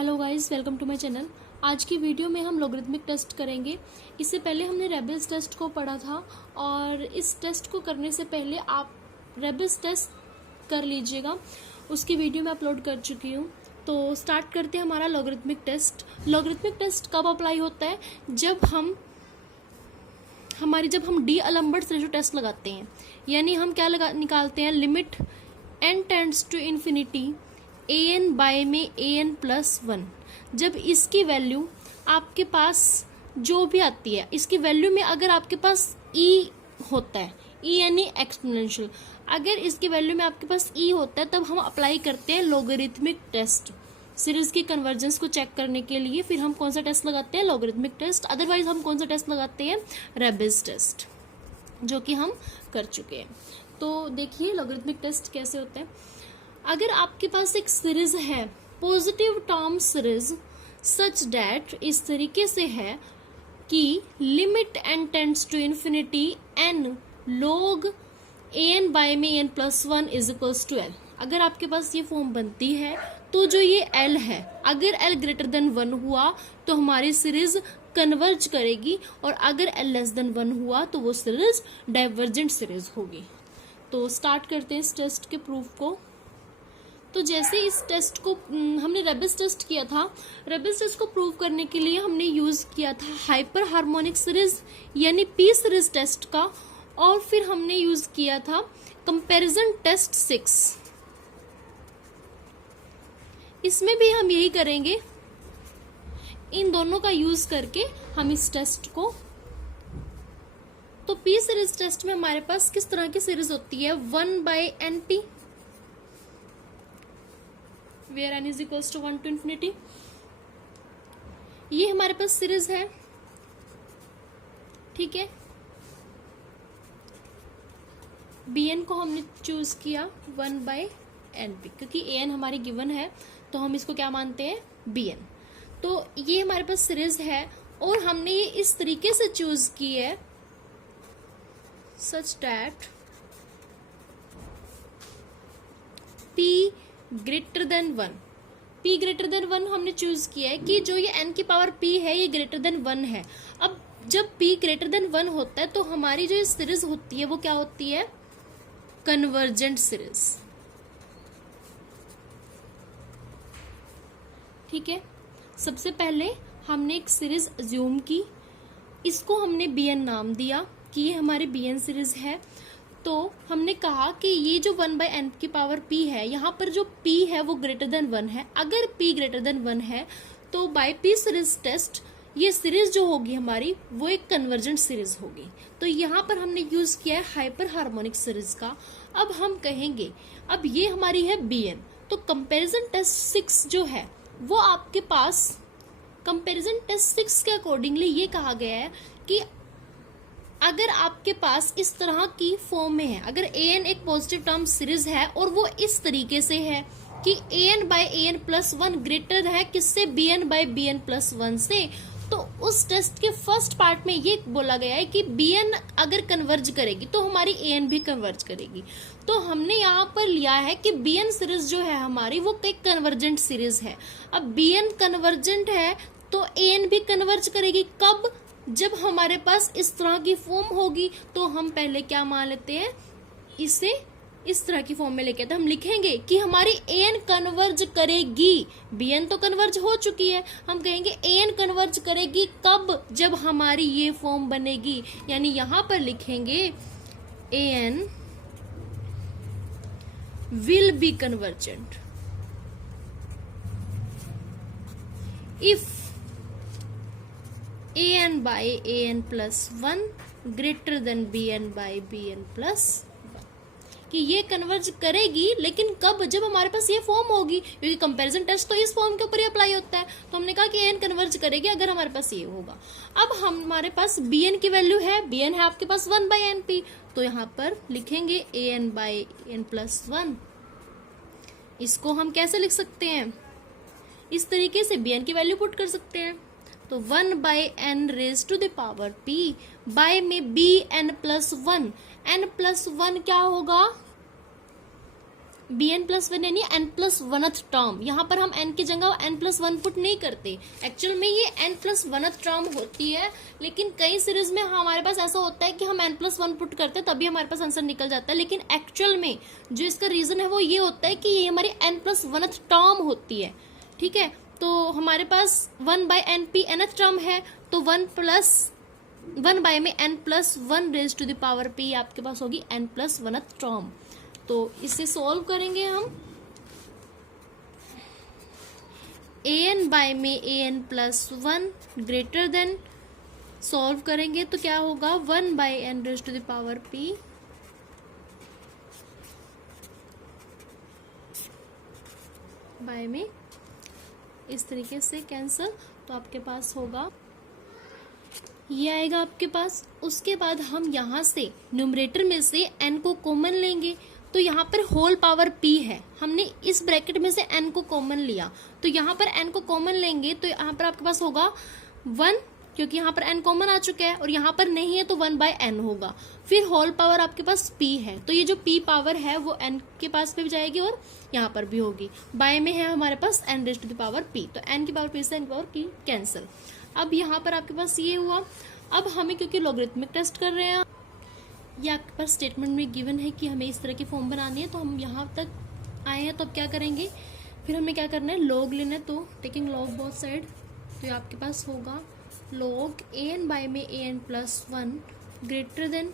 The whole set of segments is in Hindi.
Hello guys, welcome to my channel. आज की वीडियो में हम लॉगरिथमिक टेस्ट करेंगे। इससे पहले हमने रेबल्स टेस्ट को पढ़ा था और इस टेस्ट को करने से पहले आप रेबल्स टेस्ट कर लीजिएगा, उसकी वीडियो मैं अपलोड कर चुकी हूँ। तो स्टार्ट करते हैं हमारा लॉगरिथमिक टेस्ट। लॉगरिथमिक टेस्ट कब अप्लाई होता है? जब हम डी-अलेम्बर्ट रेशो टेस्ट लगाते हैं, यानी हम क्या निकालते हैं, limit n tends to infinity an by में an+1। जब इसकी वैल्यू आपके पास जो भी आती है, इसकी वैल्यू में अगर आपके पास e होता है, e यानी एक्सपोनेंशियल, अगर इसकी वैल्यू में आपके पास e होता है तब हम अप्लाई करते हैं लॉगरिथमिक टेस्ट सीरीज की कन्वर्जेंस को चेक करने के लिए। फिर हम कौन सा टेस्ट लगाते हैं? Logarithmic test. अदरवाइज हम कौन सा टेस्ट लगाते हैं? रेबल्स टेस्ट, जो कि हम कर चुके हैं। तो देखिए लॉगरिथमिक टेस्ट कैसे होते हैं। अगर आपके पास एक सीरीज है, positive term series such that, इस तरीके से है कि limit n tends to infinity n log an by में n+1 is equals to l। अगर आपके पास ये फॉर्म बनती है तो जो ये l है, अगर l ग्रेटर देन 1 हुआ तो हमारी सीरीज कन्वर्ज करेगी, और अगर l लेस देन 1 हुआ तो वो सीरीज डाइवर्जेंट सीरीज होगी। तो स्टार्ट करते हैं इस टेस्ट के प्रूफ को। तो जैसे इस टेस्ट को हमने रेबल्स टेस्ट किया था, रेबल्स टेस्ट को प्रूव करने के लिए हमने यूज किया था हाइपर हार्मोनिक सीरीज यानी पी सीरीज टेस्ट का, और फिर हमने यूज किया था कंपैरिजन टेस्ट 6। इसमें भी हम यही करेंगे, इन दोनों का यूज करके हम इस टेस्ट को। तो पी सीरीज टेस्ट में हमारे पास किस तरह की सीरीज होती है? 1/np where n is equals to 1 to infinity। ये हमारे पास सीरीज है, ठीक है। bn को हमने चूज किया 1/np, क्योंकि an हमारी गिवन है तो हम इसको क्या मानते हैं? bn। तो ये हमारे पास सीरीज है और हमने ये इस तरीके से चूज की है such that p greater than 1। p greater than 1 हमने चूज किया है कि जो ये n की पावर p है ये ग्रेटर देन 1 है। अब जब p ग्रेटर देन 1 होता है तो हमारी जो सीरीज होती है वो क्या होती है? कन्वर्जेंट सीरीज, ठीक है। सबसे पहले हमने एक सीरीज अज्यूम की, इसको हमने bn नाम दिया कि ये हमारी bn सीरीज है। तो हमने कहा कि ये जो 1/n की पावर p है, यहाँ पर जो p है वो ग्रेटर देन 1 है। अगर p ग्रेटर देन 1 है तो बाय p सीरीज टेस्ट ये सीरीज जो होगी हमारी वो एक कन्वर्जेंट सीरीज होगी। तो यहाँ पर हमने यूज किया है हाइपर हार्मोनिक सीरीज का। अब हम कहेंगे, अब ये हमारी है bn, तो कंपैरिजन टेस्ट 6 जो है वो आपके पास, कंपैरिजन टेस्ट 6 के अकॉर्डिंगली ये कहा गया है कि अगर आपके पास इस तरह की फॉर्म में है, अगर an एक पॉजिटिव टर्म सीरीज है और वो इस तरीके से है कि an बाय an+1 ग्रेटर है किससे? bn बाय bn+1 से, तो उस टेस्ट के फर्स्ट पार्ट में ये बोला गया है कि bn अगर कन्वर्ज करेगी तो हमारी an भी कन्वर्ज करेगी। तो हमने यहाँ पर लिया है कि bn सीरीज जो है हमारी वो एक कन्वर्जेंट सीरीज है। अब bn कन्वर्जेंट है तो an भी कन्वर्ज करेगी। कब? जब हमारे पास इस तरह की फॉर्म होगी। तो हम पहले क्या मान लेते हैं, इसे इस तरह की फॉर्म में लेके, तो हम लिखेंगे कि हमारी an कन्वर्ज करेगी। bn तो कन्वर्ज हो चुकी है, हम कहेंगे an कन्वर्ज करेगी। कब? जब हमारी ये फॉर्म बनेगी, यानी यहां पर लिखेंगे an will be convergent if an by an+1 greater than bn by bn+1, कि ये कन्वर्ज करेगी। लेकिन कब? जब हमारे पास ये फॉर्म होगी, क्योंकि कंपैरिजन टेस्ट तो इस फॉर्म के ऊपर ही अप्लाई होता है। तो हमने कहा कि an कन्वर्ज करेगी अगर हमारे पास ये होगा। अब हमारे पास bn की वैल्यू है, bn है आपके पास 1/np, तो यहाँ पर लिखेंगे an बाय n+1। इसको हम कैसे लिख सकते हैं? इस तरीके से bn की वैल्यू पुट कर सकते हैं। तो 1/n raise to the power p by में bn+1, n+1 क्या होगा? bn+1 यानी n+1th टर्म। यहाँ पर हम n की जगह n+1 पुट नहीं करते, एक्चुअल में ये n+1th टर्म होती है, लेकिन कई सीरीज में हमारे पास ऐसा होता है कि हम n+1 पुट करते हैं तभी हमारे पास आंसर निकल जाता है, लेकिन एक्चुअल में जो इसका रीजन है वो ये होता है कि ये हमारी n+1th टर्म होती है। ठीक है, तो हमारे पास 1/np nth टर्म है, तो 1 में n+1 raise to the power p आपके पास होगी n+1th टर्म। तो इसे सॉल्व करेंगे हम। an में an+1 ग्रेटर देन, सॉल्व करेंगे तो क्या होगा 1/n raise to the power p by में इस तरीके से कैंसल, तो आपके पास होगा ये आएगा आपके पास। उसके बाद हम यहाँ से न्यूमरेटर में से n को कॉमन लेंगे, तो यहाँ पर होल पावर p है, हमने इस ब्रैकेट में से n को कॉमन लिया, तो यहाँ पर n को कॉमन लेंगे तो यहाँ पर आपके पास होगा 1, क्योंकि यहाँ पर n कॉमन आ चुका है, और यहाँ पर नहीं है तो 1/n होगा। फिर होल पावर आपके पास p है, तो ये जो p पावर है वो n के पास पे भी जाएगी और यहाँ पर भी होगी। बाय में है हमारे पास n raise to the power p, तो n की पावर p से n की पावर p कैंसिल। अब यहाँ पर आपके पास ये हुआ। अब हमें क्योंकि लॉगरिथमिक टेस्ट कर रहे हैं, ये आपके पास स्टेटमेंट में गिवन है कि हमें इस तरह की फॉर्म बनानी है, तो हम यहाँ तक आए हैं, तो अब क्या करेंगे, फिर हमें क्या करना है, लॉग लेना है, तो टेकिंग लॉग बोथ साइड, तो ये आपके पास होगा log an/में an+1 greater than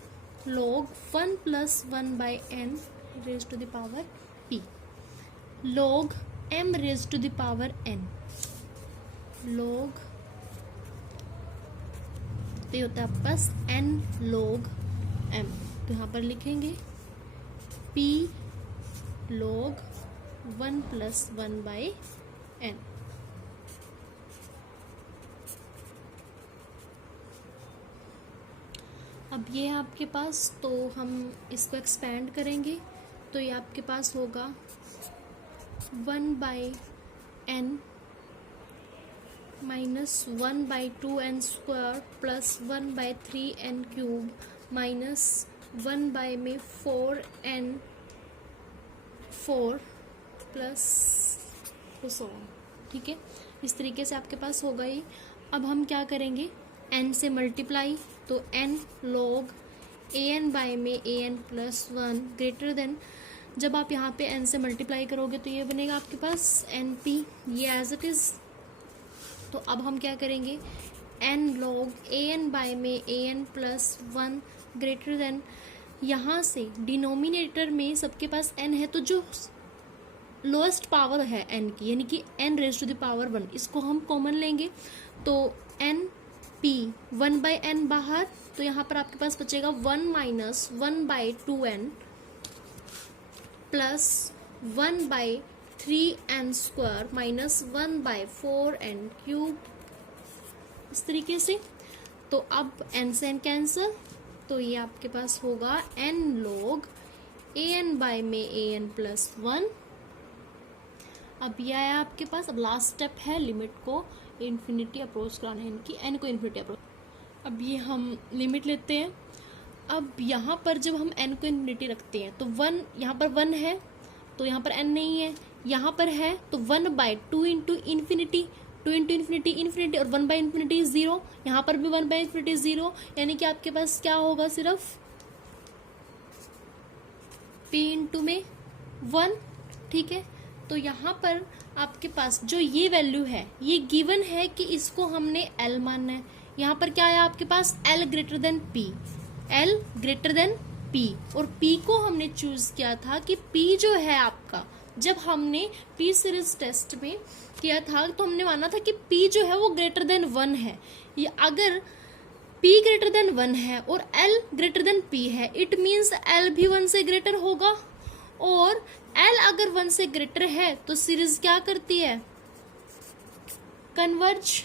log 1+1/n raise to the power p, log m raise to the power n, log तो होता है आपके पास n log m, तो यहाँ पर लिखेंगे p log 1+1/n। अब ये है आपके पास, तो हम इसको एक्सपेंड करेंगे, तो ये आपके पास होगा 1/n minus 1/2n² plus 1/3n³ minus 1/4n4 plus so. ठीक है, इस तरीके से आपके पास होगा ये। अब हम क्या करेंगे, n से मल्टीप्लाई, तो n log an/में an+1 ग्रेटर देन, जब आप यहाँ पे n से मल्टीप्लाई करोगे तो ये बनेगा आपके पास np, ये एज इट इज। तो अब हम क्या करेंगे, n log an/में an+1 ग्रेटर देन, यहाँ से डिनोमिनेटर में सबके पास n है, तो जो लोएस्ट पावर है n की, यानी कि n raise to the power 1, इसको हम कॉमन लेंगे, तो np 1/n बाहर, तो यहाँ पर आपके पास बचेगा 1 minus 1/2n plus 1/3n² minus 1/4n³, इस तरीके से। तो अब n से n कैंसल, तो ये आपके पास होगा n log an/में an+1। अब यह आया आपके पास। अब लास्ट स्टेप है लिमिट को इन्फिनिटी अप्रोच कराना है, इनकी n को इन्फिनिटी अप्रोच। अब ये हम लिमिट लेते हैं। अब यहाँ पर जब हम n को इन्फिनिटी रखते हैं तो 1, यहाँ पर 1 है तो यहाँ पर n नहीं है, यहाँ पर है तो 1/2 into infinity, 2 into infinity infinity, और 1/इन्फिनिटी 0, यहाँ पर भी 1/इन्फिनिटी 0, यानी कि आपके पास क्या होगा, सिर्फ p इंटू में 1। ठीक है, तो यहाँ पर आपके पास जो ये वैल्यू है ये गिवन है कि इसको हमने L मानना है। यहाँ पर क्या आया आपके पास, L greater than P, L greater than P, और P को हमने चूज किया था कि P जो है आपका, जब हमने P सीरीज टेस्ट में किया था तो हमने माना था कि P जो है वो ग्रेटर देन 1 है। ये अगर P ग्रेटर देन 1 है और L ग्रेटर देन P है, इट मीन्स L भी 1 से ग्रेटर होगा, और L अगर 1 से ग्रेटर है तो सीरीज क्या करती है, कन्वर्ज।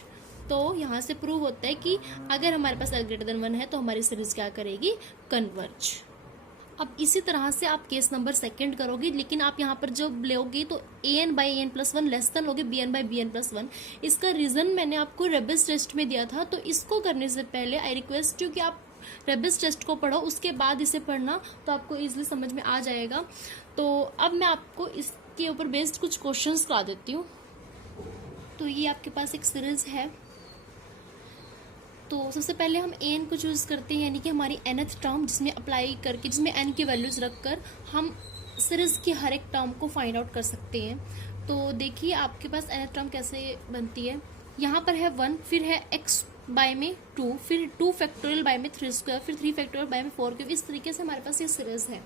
तो यहाँ से प्रूव होता है कि अगर हमारे पास L ग्रेटर देन 1 है तो हमारी सीरीज क्या करेगी, कन्वर्ज। अब इसी तरह से आप केस नंबर 2 करोगे, लेकिन आप यहाँ पर जब लोगे तो an/an+1 लेस देन लोगे bn/bn+1। इसका रीजन मैंने आपको रेबिस टेस्ट में दिया था, तो इसको करने से पहले आई रिक्वेस्ट यू कि आप रेबिस टेस्ट को पढ़ो, उसके बाद इसे पढ़ना, तो आपको इजीली समझ में आ जाएगा। तो अब मैं आपको इसके ऊपर बेस्ड कुछ क्वेश्चंस करा देती हूँ। तो ये आपके पास एक सीरीज है। तो सबसे पहले हम एन को चूज करते हैं, यानी कि हमारी nth टर्म, जिसमें अप्लाई करके, जिसमें n की वैल्यूज रखकर हम सीरीज की हर एक टर्म को फाइंड आउट कर सकते हैं। तो देखिए आपके पास nth टर्म कैसे बनती है। यहाँ पर है 1, फिर है x बाय में 2, फिर 2 फैक्टोरियल बाय में 3 स्क्वायर, फिर 3 फैक्टोरियल बाय में 4 क्यूब। इस तरीके से हमारे पास ये सीरीज है।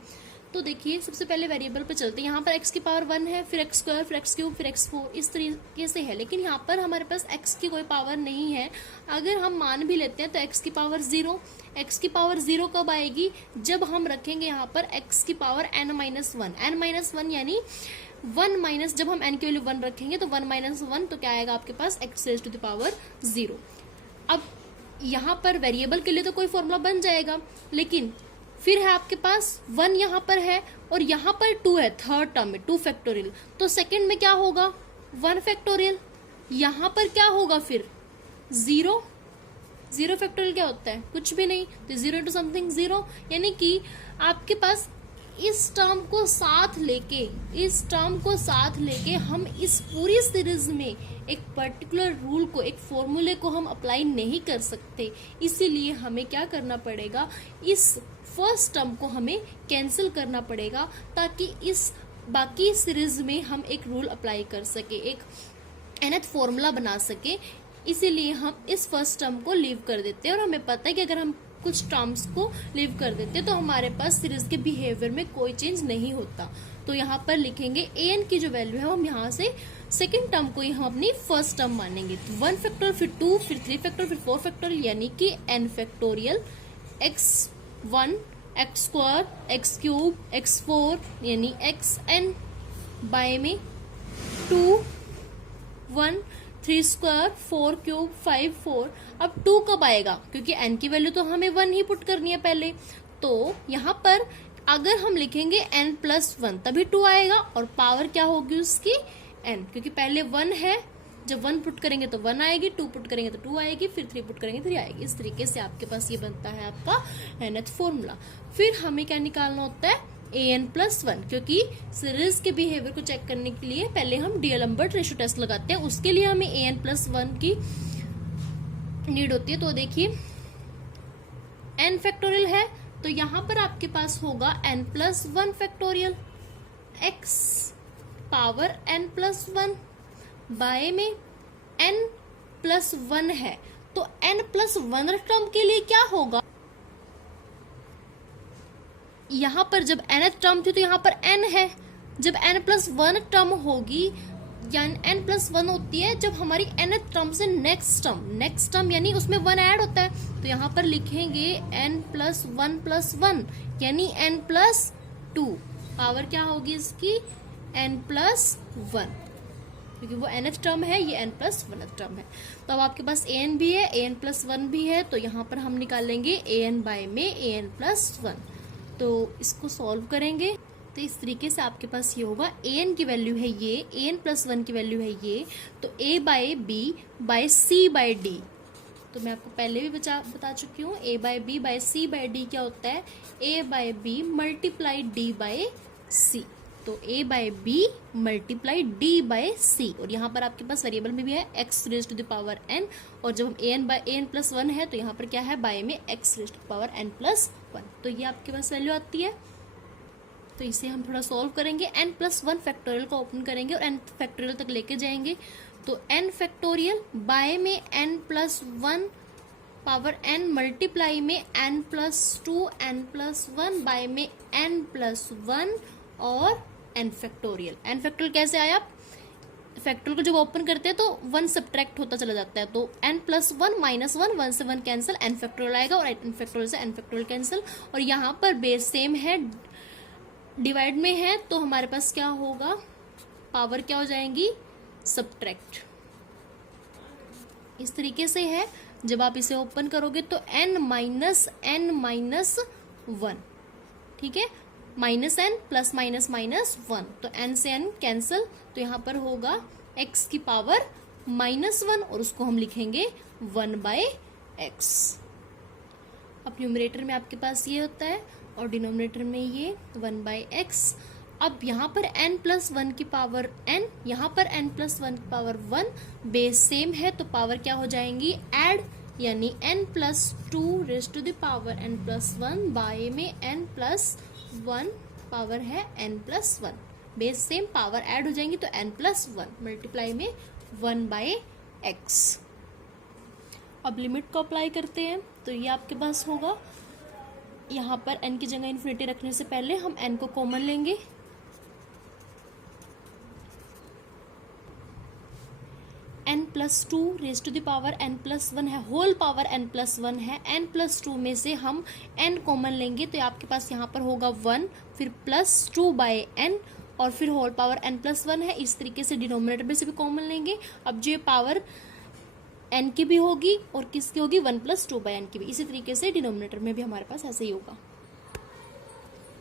तो देखिए सबसे पहले वेरिएबल पे चलते हैं। यहाँ पर x की पावर 1 है, फिर x स्क्वायर, फिर x क्यूब, फिर x4, इस तरीके से है। लेकिन यहाँ पर हमारे पास x की कोई पावर नहीं है। अगर हम मान भी लेते हैं तो x की पावर 0, x की पावर 0 कब आएगी, जब हम रखेंगे यहाँ पर x की पावर n-1, n-1 यानी 1 माइनस, जब हम n की वैल्यू 1 रखेंगे तो 1 माइनस 1, तो क्या आएगा आपके पास x raise to the power 0। अब यहाँ पर वेरिएबल के लिए तो कोई फॉर्मूला बन जाएगा, लेकिन फिर है आपके पास 1 यहाँ पर है और यहाँ पर 2 है, थर्ड टर्म में 2 फैक्टोरियल। तो सेकंड में क्या होगा 1 फैक्टोरियल, यहाँ पर क्या होगा फिर 0 फैक्टोरियल क्या होता है, कुछ भी नहीं, तो 0 इंटू समथिंग 0। यानी कि आपके पास इस टर्म को साथ लेके हम इस पूरी सीरीज में एक पर्टिकुलर रूल को, एक फॉर्मूले को हम अप्लाई नहीं कर सकते। इसीलिए हमें क्या करना पड़ेगा, इस फर्स्ट टर्म को हमें कैंसिल करना पड़ेगा, ताकि इस बाकी सीरीज में हम एक रूल अप्लाई कर सके, एक nth फॉर्मूला बना सके। इसीलिए हम इस फर्स्ट टर्म को लीव कर देते हैं। और हमें पता है कि अगर हम कुछ टर्म्स को लीव कर देते तो हमारे पास सीरीज के बिहेवियर में कोई चेंज नहीं होता। तो यहाँ पर लिखेंगे an की जो वैल्यू है हम यहाँ से सेकेंड टर्म को ही हम अपनी फर्स्ट टर्म मानेंगे। तो 1 फैक्टोरियल, फिर 2, फिर 3 फैक्टोरियल, फिर 4 फैक्टोरियल, यानी कि n factorial, x1, x square, x cube, x4 यानी xn बाय में 2, 1, 3 स्क्वायर, 4 क्यूब, 5, 4। अब 2 कब आएगा, क्योंकि n की वैल्यू तो हमें 1 ही पुट करनी है पहले। तो यहाँ पर अगर हम लिखेंगे n+1 तभी 2 आएगा, और पावर क्या होगी उसकी n, क्योंकि पहले 1 है, जब 1 पुट करेंगे तो 1 आएगी, 2 पुट करेंगे तो 2 आएगी, फिर 3 पुट करेंगे 3 आएगी। इस तरीके से आपके पास ये बनता है आपका nth फॉर्मूला। फिर हमें क्या निकालना होता है an+1, क्योंकि सीरीज के बिहेवियर को चेक करने के लिए पहले हम डीएलम्बर्ट रेशियो टेस्ट लगाते हैं, उसके लिए हमें an+1 की नीड होती है। तो देखिए n फैक्टोरियल है, तो यहाँ पर आपके पास होगा n+1 factorial, x power n+1 bye में n+1 है। तो n+1 टर्म के लिए क्या होगा, यहाँ पर जब nth टर्म थी तो यहाँ पर n है, जब n+1 टर्म होगी, यानी n+1 होती है जब हमारी nth टर्म से नेक्स्ट टर्म यानी उसमें 1 ऐड होता है। तो यहाँ पर लिखेंगे n+1+1 यानी n+2, पावर क्या होगी इसकी n+1, क्योंकि वो nth टर्म है, ये n+1 टर्म है। तो अब आपके पास an भी है, an+1 भी है, तो यहाँ पर हम निकालेंगे an बाय में an+1। तो इसको सॉल्व करेंगे तो इस तरीके से आपके पास ये होगा, an की वैल्यू है ये, an+1 की वैल्यू है ये, तो a by b by c by d। तो मैं आपको पहले भी बता चुकी हूँ, a by b by c by d क्या होता है, a by b multiply d by c। तो a by b multiply d by c, और यहाँ पर आपके पास वेरिएबल में भी है x raise to the power n, और जब हम an+1 है तो यहाँ पर क्या है, बाय में x raise to the power n+1। तो ये आपके पास वैल्यू आती है। तो इसे हम थोड़ा सॉल्व करेंगे, n+1 फैक्टोरियल को ओपन करेंगे और n फैक्टोरियल तक लेके जाएंगे। तो n फैक्टोरियल बाय में n+1 पावर n मल्टीप्लाई में n+2 n+1 बाय में n+1 और n फैक्टोरियल कैसे आया, फैक्टोरियल को जब ओपन करते हैं तो 1 सब्ट्रैक्ट होता चला जाता है, तो n+1 -1, 1 से 1 कैंसिल, n फैक्टोरियल आएगा और n फैक्टोरियल से n फैक्टोरियल कैंसिल। और यहाँ पर बेस सेम है, डिवाइड में है, तो हमारे पास क्या होगा, पावर क्या हो जाएंगी, सब्ट्रैक्ट। इस तरीके से है। जब आप इसे ओपन करोगे तो n - 1, ठीक है, -n प्लस -1, तो n से n कैंसिल, तो यहाँ पर होगा x की पावर -1 और उसको हम लिखेंगे 1/x। अब न्यूमरेटर में आपके पास ये होता है और डिनोमिनेटर में ये 1/x, अब यहाँ पर n प्लस 1 की पावर n, यहाँ पर n प्लस 1 की पावर 1, बेस सेम है तो पावर क्या हो जाएंगी, ऐड, यानी n plus 2 raise to the power n plus 1, by में n प्लस 1 पावर है n plus 1, base same power add हो जाएंगी तो n प्लस 1 मल्टीप्लाई में 1 बाय x। अब लिमिट को अप्लाई करते हैं तो ये आपके पास होगा, यहाँ पर n की जगह इन्फिनिटी रखने से पहले हम n को कॉमन लेंगे, n plus 2 raise to the power n plus 1 है, होल पावर n प्लस 1 है, n प्लस 2 में से हम n कॉमन लेंगे तो आपके पास यहाँ पर होगा 1, फिर प्लस 2 बाय n और फिर होल पावर n प्लस 1 है। इस तरीके से डिनोमिनेटर में से भी कॉमन लेंगे। अब जो ये पावर n की भी होगी और किसकी होगी, 1 प्लस 2 बाय n की भी, इसी तरीके से डिनोमिनेटर में भी हमारे पास ऐसे ही होगा।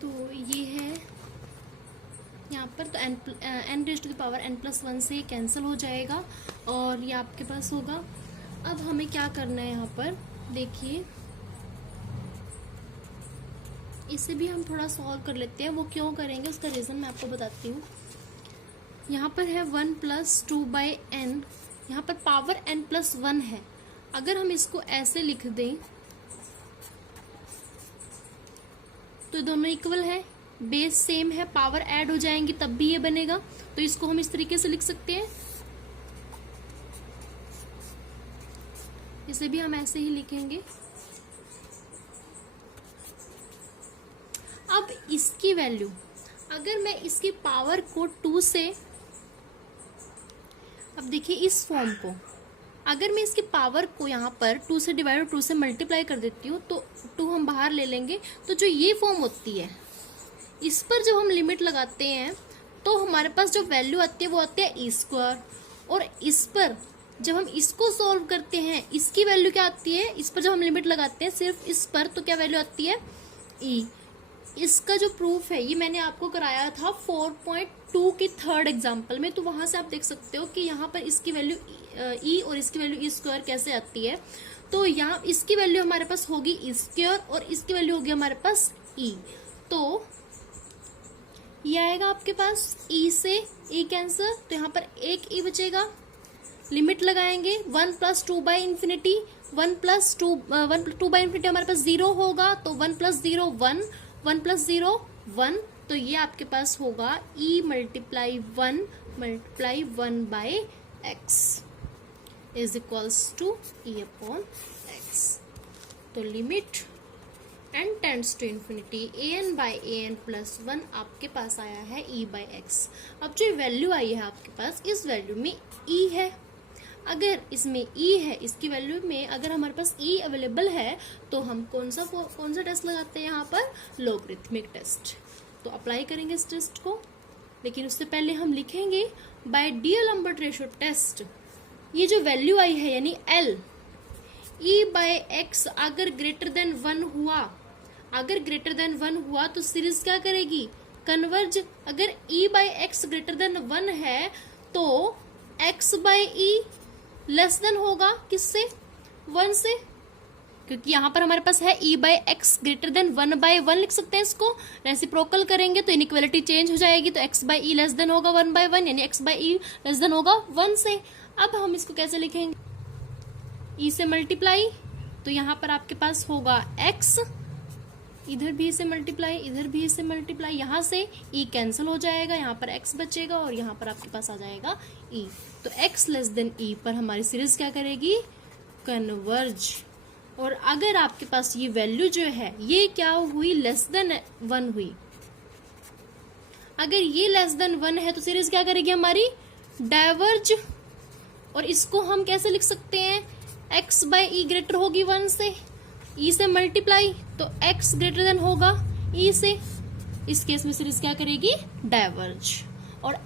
तो ये है यहाँ पर, तो n raise to the power n plus 1 से कैंसिल हो जाएगा और ये आपके पास होगा। अब हमें क्या करना है, यहाँ पर देखिए इसे भी हम थोड़ा सॉल्व कर लेते हैं। वो क्यों करेंगे उसका रीज़न मैं आपको बताती हूँ। यहाँ पर है 1 प्लस 2 बाय n, यहाँ पर पावर n प्लस 1 है। अगर हम इसको ऐसे लिख दें तो दोनों इक्वल है, बेस सेम है, पावर ऐड हो जाएंगी तब भी ये बनेगा। तो इसको हम इस तरीके से लिख सकते हैं, इसे भी हम ऐसे ही लिखेंगे। अब इसकी वैल्यू, अगर मैं इसकी पावर को 2 से, अब देखिए इस फॉर्म को अगर मैं इसकी पावर को यहाँ पर 2 से डिवाइड और 2 से मल्टीप्लाई कर देती हूँ तो 2 हम बाहर ले लेंगे, तो जो ये फॉर्म होती है इस पर जब हम लिमिट लगाते हैं तो हमारे पास जो वैल्यू आती है वो आती है ई स्क्वायर, और इस पर जब हम इसको सॉल्व करते हैं इसकी वैल्यू क्या आती है, इस पर जब हम लिमिट लगाते हैं सिर्फ इस पर तो क्या वैल्यू आती है, ई। इसका जो प्रूफ है ये मैंने आपको कराया था 4.2 की थर्ड एग्जाम्पल में, तो वहां से आप देख सकते हो कि यहाँ पर इसकी वैल्यू ई और इसकी वैल्यू ई स्क्वायर कैसे आती है। तो यहाँ इसकी वैल्यू हमारे पास होगी ई स्क्वायर और इसकी वैल्यू होगी हमारे पास ई, तो ये आएगा आपके पास, ई से ई कैंसर, तो यहाँ पर एक ई बचेगा। लिमिट लगाएंगे 1 plus 2 by infinity, 1 plus 2 by infinity हमारे पास 0 होगा, तो 1 प्लस 0 1, 1 प्लस 0 1, तो ये आपके पास होगा e multiply 1 by x is equals to e upon x। तो limit n tends to infinity an by an plus 1 आपके पास आया है e बाय x। अब जो वैल्यू आई है आपके पास, इस वैल्यू में e है, अगर इसमें e है, इसकी वैल्यू में अगर हमारे पास e अवेलेबल है तो हम कौन सा टेस्ट लगाते हैं, यहाँ पर लॉगरिथमिक टेस्ट। तो अप्लाई करेंगे इस टेस्ट को, लेकिन उससे पहले हम लिखेंगे बाय डिअलेम्बर्ट रेशियो टेस्ट, ये जो वैल्यू आई है यानी l, e बाय x अगर ग्रेटर देन 1 हुआ, अगर ग्रेटर देन 1 हुआ तो सीरीज क्या करेगी, कन्वर्ज। अगर e by x greater than 1 है तो x by e less than होगा किससे, 1 से, क्योंकि यहाँ पर हमारे पास है e by x greater than 1 by 1 लिख सकते हैं इसको। रेसिप्रोकल करेंगे तो इनइक्वालिटी चेंज हो जाएगी, तो x by e less than होगा 1 बाय 1, यानी x by e less than होगा 1 से। अब हम इसको कैसे लिखेंगे, e से मल्टीप्लाई, तो यहाँ पर आपके पास होगा x, इधर भी से मल्टीप्लाई, इधर भी से मल्टीप्लाई, यहाँ से e कैंसिल हो जाएगा, यहाँ पर x बचेगा और यहाँ पर आपके पास आ जाएगा e। तो x लेस देन e पर हमारी सीरीज क्या करेगी, कन्वर्ज। और अगर आपके पास ये वैल्यू जो है ये क्या हुई, लेस देन 1 हुई, अगर ये लेस देन 1 है तो सीरीज क्या करेगी हमारी, डाइवर्ज। और इसको हम कैसे लिख सकते हैं, x बाय ई ग्रेटर होगी 1 से, e से मल्टीप्लाई, तो x ग्रेटर देन होगा e से, इस केस में सीरीज क्या करेगी, डाइवर्ज। और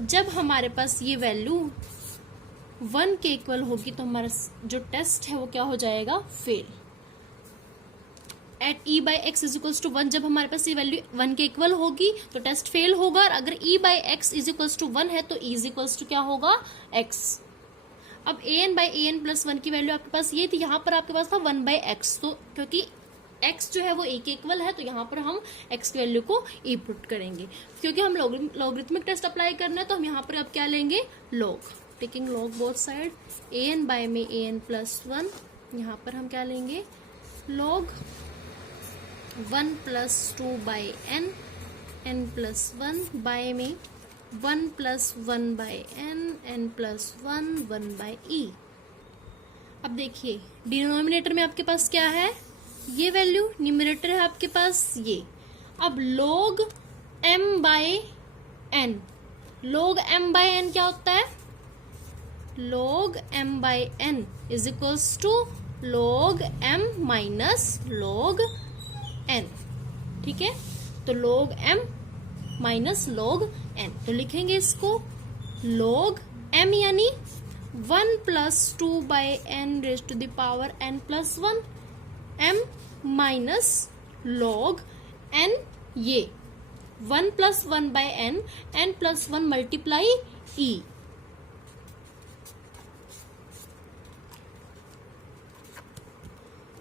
जब हमारे पास ये वैल्यू 1 के इक्वल होगी तो हमारा जो टेस्ट है वो क्या हो जाएगा, fail. At e by x is equals to 1, जब हमारे पास ये वैल्यू 1 के इक्वल होगी तो टेस्ट फेल होगा, और अगर e by x is equals to 1 है तो e इज इक्वल्स टू क्या होगा, x। अब an बाई an प्लस 1 की वैल्यू आपके पास ये थी, यहाँ पर आपके पास था 1 बाई एक्स, तो क्योंकि x जो है वो a के इक्वल है, तो यहाँ पर हम x की वैल्यू को e पुट करेंगे। क्योंकि हम लॉगरिथमिक टेस्ट अप्लाई करना है तो हम यहाँ पर अब क्या लेंगे, log, taking log both side, an by में an प्लस 1, यहाँ पर हम क्या लेंगे log 1 plus 2 by n, n plus 1 by में 1 plus 1 by n, n plus 1 1 by e। अब देखिए डिनोमिनेटर में आपके पास क्या है, ये वैल्यू, न्यूमरेटर है आपके पास ये। अब log m by n, log m by n क्या होता है, log m by n is equals to log m minus log n, ठीक है। तो log m minus log n, तो लिखेंगे इसको log m यानी 1 plus 2 by n raise to the power n plus 1, m minus log n, ये 1 plus 1 by n, n plus 1 multiply e।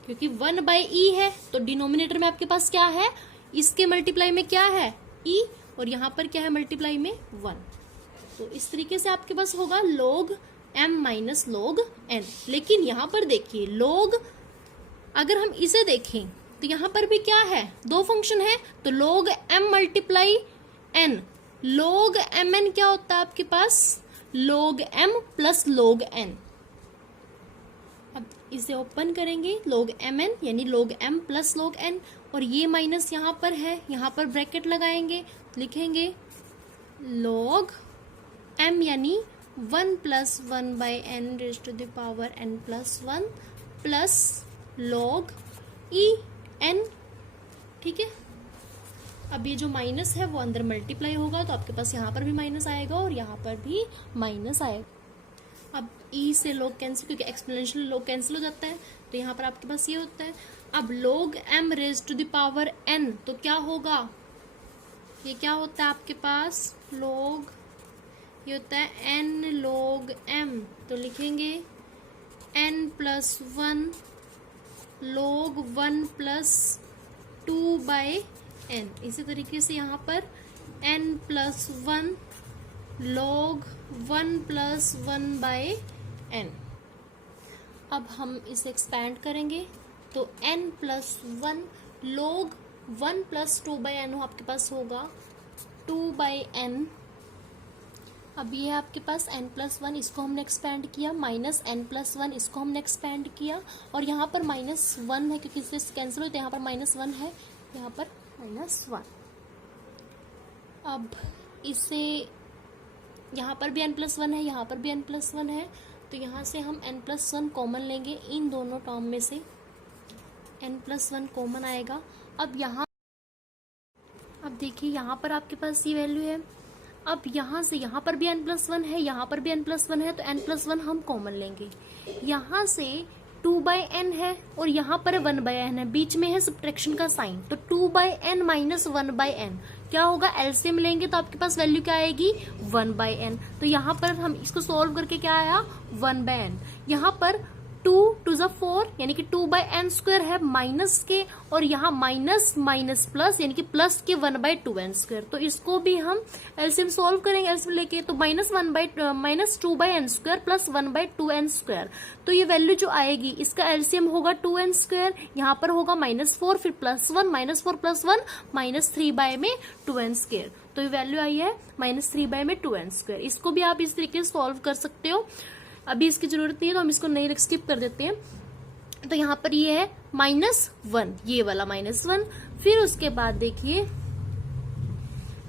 क्योंकि 1 बाय e है तो डिनोमिनेटर में आपके पास क्या है, इसके मल्टीप्लाई में क्या है e, और यहां पर क्या है मल्टीप्लाई में 1। तो इस तरीके से आपके पास होगा log m minus log n। लेकिन यहां पर देखिए log, अगर हम इसे देखें तो यहां पर भी क्या है, दो फंक्शन है, तो log m multiply n, log mn क्या होता है आपके पास, log m plus log n। अब इसे ओपन करेंगे, log mn यानी log m plus log n, और ये माइनस यहां पर है, यहां पर ब्रैकेट लगाएंगे, लिखेंगे log m यानी 1 plus 1 by n raise to the power n plus 1 plus log e n, ठीक है। अब ये जो माइनस है वो अंदर मल्टीप्लाई होगा, तो आपके पास यहाँ पर भी माइनस आएगा और यहाँ पर भी माइनस आएगा। अब e से log कैंसिल, क्योंकि एक्सपोनेंशियल log कैंसिल हो जाता है, तो यहाँ पर आपके पास ये होता है। अब log m raise to the power n, तो क्या होगा, ये क्या होता है आपके पास log, ये होता है n log m, तो लिखेंगे n plus 1 log 1 plus 2 by n। इसी तरीके से यहाँ पर n plus 1 log 1 plus 1 by n। अब हम इसे एक्सपैंड करेंगे तो n plus 1 log 1 plus 2 by n आपके पास होगा 2 बाय n। अब ये है आपके पास n प्लस 1, इसको हमने एक्सपैंड किया, माइनस n प्लस 1 इसको हमने एक्सपैंड किया, और यहाँ पर माइनस 1 है क्योंकि इससे कैंसिल होते हैं, यहाँ पर माइनस 1 है, यहाँ पर माइनस 1। अब इसे यहाँ पर भी n प्लस 1 है, यहाँ पर भी n प्लस 1 है, तो यहाँ से हम n प्लस 1 कॉमन लेंगे, इन दोनों टर्म में से n प्लस 1 कॉमन आएगा। अब देखिए यहाँ पर आपके पास ये वैल्यू है। अब यहाँ से यहाँ पर भी n प्लस 1 है, यहाँ पर भी n प्लस 1 है, तो n प्लस 1 हम कॉमन लेंगे। यहाँ से 2 बाय n है और यहाँ पर 1 बाय n है, बीच में है सब्ट्रैक्शन का साइन, तो 2 by n minus 1 by n क्या होगा, एलसीएम लेंगे तो आपके पास वैल्यू क्या आएगी 1 बाय n। तो यहाँ पर हम इसको सोल्व करके क्या आया 1 बाय n। यहाँ पर 2 टू ज़ा 4 यानी कि 2 बाय n स्क्वायर है माइनस के, और यहाँ माइनस माइनस प्लस यानी कि प्लस के 1 बाय 2n स्क्वायर। तो इसको भी हम एलसीएम सोल्व करेंगे, एलसीएम लेके, तो minus 2 by n square plus 1 by 2n square. तो ये वैल्यू जो आएगी इसका एलसीएम होगा 2n स्क्वायर, यहाँ पर होगा -4, फिर +1, -4 + 1 -3 बाय में 2n स्क्वायर। तो ये वैल्यू आई है -3 बाय में 2n स्क्वायर। इसको भी आप इस तरीके से सॉल्व कर सकते हो, अभी इसकी जरूरत नहीं है तो हम इसको नहीं स्किप कर देते हैं। तो यहाँ पर ये है -1, ये वाला -1। फिर उसके बाद देखिए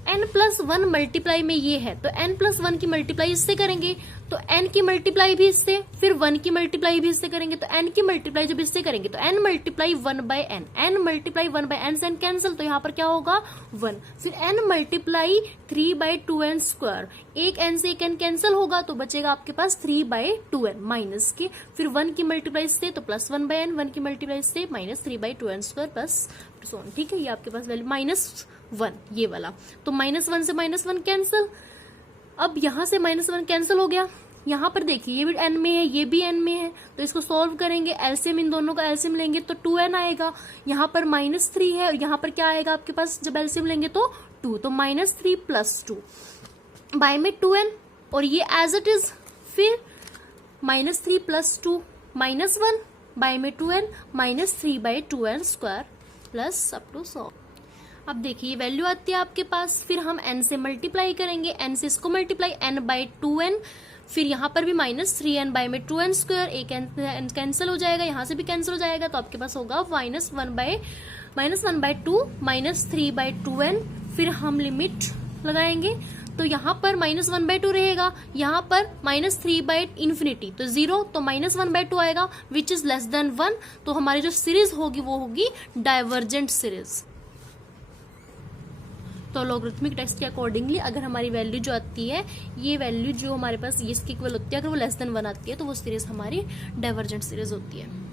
n+1 मल्टीप्लाई में ये है, तो n+1 की मल्टीप्लाई इससे करेंगे तो n की मल्टीप्लाई भी इससे, फिर 1 की मल्टीप्लाई भी इससे करेंगे, तो n की मल्टीप्लाई जब इससे करेंगे तो n multiply 1 by n, n multiply 1 by n से n कैंसिल, तो यहाँ पर क्या होगा 1। फिर n multiply 3 by 2n square, एक n से एक n कैंसिल होगा तो बचेगा आपके पास 3 बाय 2n माइनस के, फिर 1 की मल्टीप्लाई से तो +1 बाय n, 1 की मल्टीप्लाई से -3 बाय 2n स्क्वायर प्लस, ठीक है। ये आपके पास वैल्यू -1 ये वाला, तो -1 से -1 कैंसिल। अब यहां से -1 कैंसिल हो गया, यहाँ पर देखिए ये भी n में है, ये भी n में है, तो इसको सॉल्व करेंगे, एलसीएम इन दोनों का एलसीएम लेंगे तो 2n आएगा। यहाँ पर -3 है और यहाँ पर क्या आएगा आपके पास जब एलसीएम लेंगे तो 2, तो -3 + 2 बाय में 2n, और ये एज इट इज, फिर -3 + 2 -1 बाय में 2n, -3/2n² plus up to 100। अब देखिए वैल्यू आती है आपके पास, फिर हम n से मल्टीप्लाई करेंगे, n से इसको मल्टीप्लाई n/2n, फिर यहाँ पर भी -3n बाय में 2n², एक n कैंसिल हो जाएगा, यहाँ से भी कैंसिल हो जाएगा, तो आपके पास होगा -1/2 -3/2n, फिर हम लिमिट लगाएंगे, तो यहाँ पर -1/2 रहेगा, यहाँ पर -3/∞, तो 0, तो -1/2 आएगा विच इज लेस देन 1, तो हमारी जो सीरीज होगी वो होगी डाइवर्जेंट सीरीज। तो लॉगरिथमिक टेक्स्ट के अकॉर्डिंगली अगर हमारी वैल्यू जो आती है, ये वैल्यू जो हमारे पास ये इसकी इक्वल होती है, अगर वो लेस देन 1 आती है तो वो सीरीज हमारी डाइवर्जेंट सीरीज होती है।